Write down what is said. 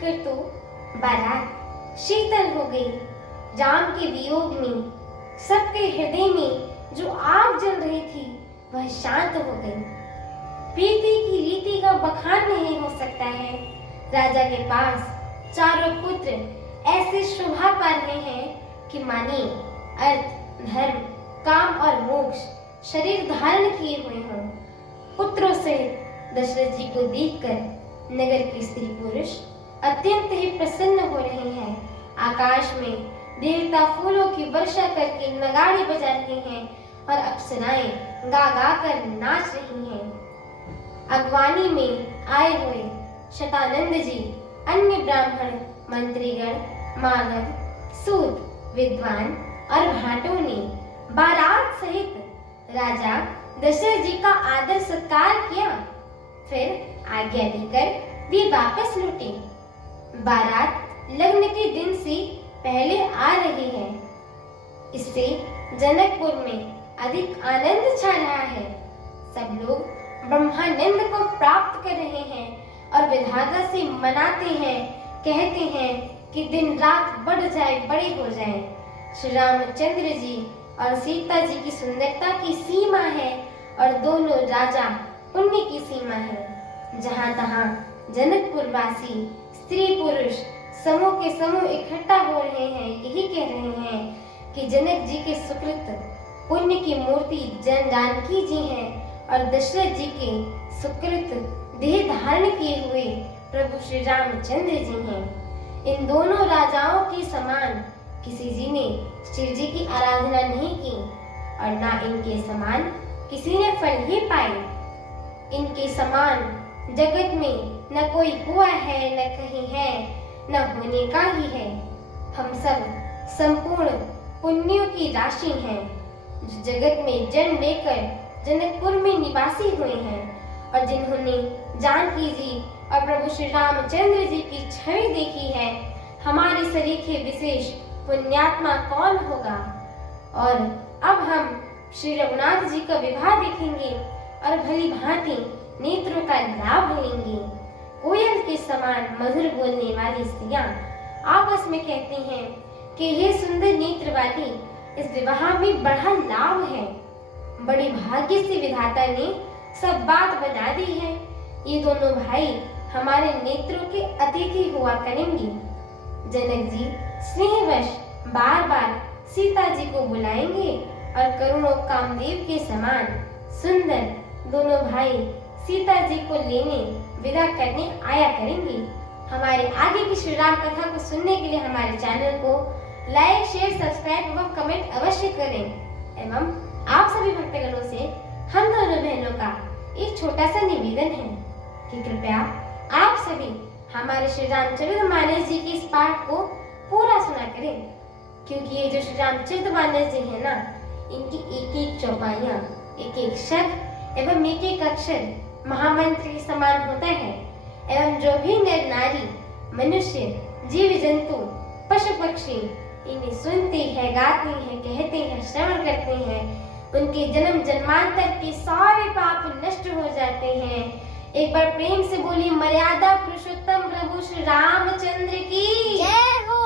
देखकर तो बारात शीतल हो गई। राम के वियोग में सबके हृदय में जो आग जल रही थी वह शांत हो गई। प्रीति की रीति का बखान नहीं हो सकता है। राजा के पास चारों पुत्र ऐसे शोभा पा रहे हैं कि मानिए अर्थ, धर्म, काम और मोक्ष शरीर धारण किए हुए हों। पुत्रों से दशरथ जी को देखकर नगर के स्त्री पुरुष अत्यंत ही प्रसन्न हो रहे हैं। आकाश में देवता फूलों की वर्षा करके नगाड़े बजा रहे हैं और अप्सराएं गा गा कर नाच रही हैं। अगवानी में आए हुए शतानंद जी, अन्य ब्राह्मण, मंत्रीगण, मागध, सूत, विद्वान और भाटों ने बारात सहित राजा दशरथ जी का आदर सत्कार किया। फिर आज्ञा देकर वे वापस लौटे। बारात लग्न के दिन से पहले आ रही है। इससे जनकपुर में अधिक आनंद छा रहा है। सब लोग ब्रह्मानंद को प्राप्त कर रहे हैं और विधाता से मनाते हैं, कहते हैं कि दिन रात बढ़ जाए, बड़े हो जाए। श्री रामचंद्र जी और सीता जी की सुंदरता की सीमा है और दोनों राजा पुण्य की सीमा है। जहाँ तहाँ जनकपुर वासी स्त्री पुरुष समूह के समूह इकट्ठा हो रहे हैं, यही कह रहे हैं कि जनक जी के सुकृत पुण्य की मूर्ति जानकी जी हैं और दशरथ जी के सुकृत देह धारण किए हुए प्रभु श्री रामचंद्र जी हैं। इन दोनों राजाओं के समान किसी जी ने श्री जी की आराधना नहीं की और ना इनके समान किसी ने फल ही पाए। इनके समान जगत में न कोई हुआ है, न कहीं है, न होने का ही है। हम सब संपूर्ण पुण्यों की राशि हैं जो जगत में जन्म लेकर जनकपुर में निवासी हुए हैं और जिन्होंने जानकी जी और प्रभु श्री रामचंद्र जी की छवि देखी है। हमारे सरीखे विशेष पुण्यात्मा कौन होगा। और अब हम श्री रघुनाथ जी का विवाह देखेंगे और भली भांति नेत्रों का लाभ लेंगे। कोयल के समान मधुर बोलने वाली स्त्रियां आपस में कहती हैं कि ये सुंदर नेत्र वाली इस विवाह में बड़ा लाभ है। बड़ी भाग्य से विधाता ने सब बात बना दी है। ये दोनों भाई हमारे नेत्रों के अतिथि हुआ करेंगे। जनक जी स्नेहवश बार बार सीता जी को बुलाएंगे और करुणों कामदेव के समान सुंदर दोनों भाई सीता जी को लेने विदा करने आया करेंगे। हमारे आगे की श्री राम कथा को सुनने के लिए हमारे चैनल को लाइक, शेयर, सब्सक्राइब एवं कमेंट अवश्य करें। एवं आप सभी भक्तगणों से हम दोनों बहनों का एक छोटा सा निवेदन है कि कृपया आप सभी हमारे श्री रामचरितमानस जी के इस पाठ को पूरा सुना करें, क्योंकि ये जो श्री रामचरितमानस जी है ना, इनकी एक एक चौपाइयाँ, एक एक शब्द एवं एक एक अक्षर महामंत्र के समान होता है। एवं जो भी नर नारी, मनुष्य, जीव जंतु, पशु पक्षी इन्हें सुनते हैं, गाते हैं, कहते हैं, श्रवण करते हैं, उनके जन्म जन्मांतर के सारे पाप नष्ट हो जाते हैं। एक बार प्रेम से बोली मर्यादा पुरुषोत्तम प्रभु श्री रामचंद्र की जय हो।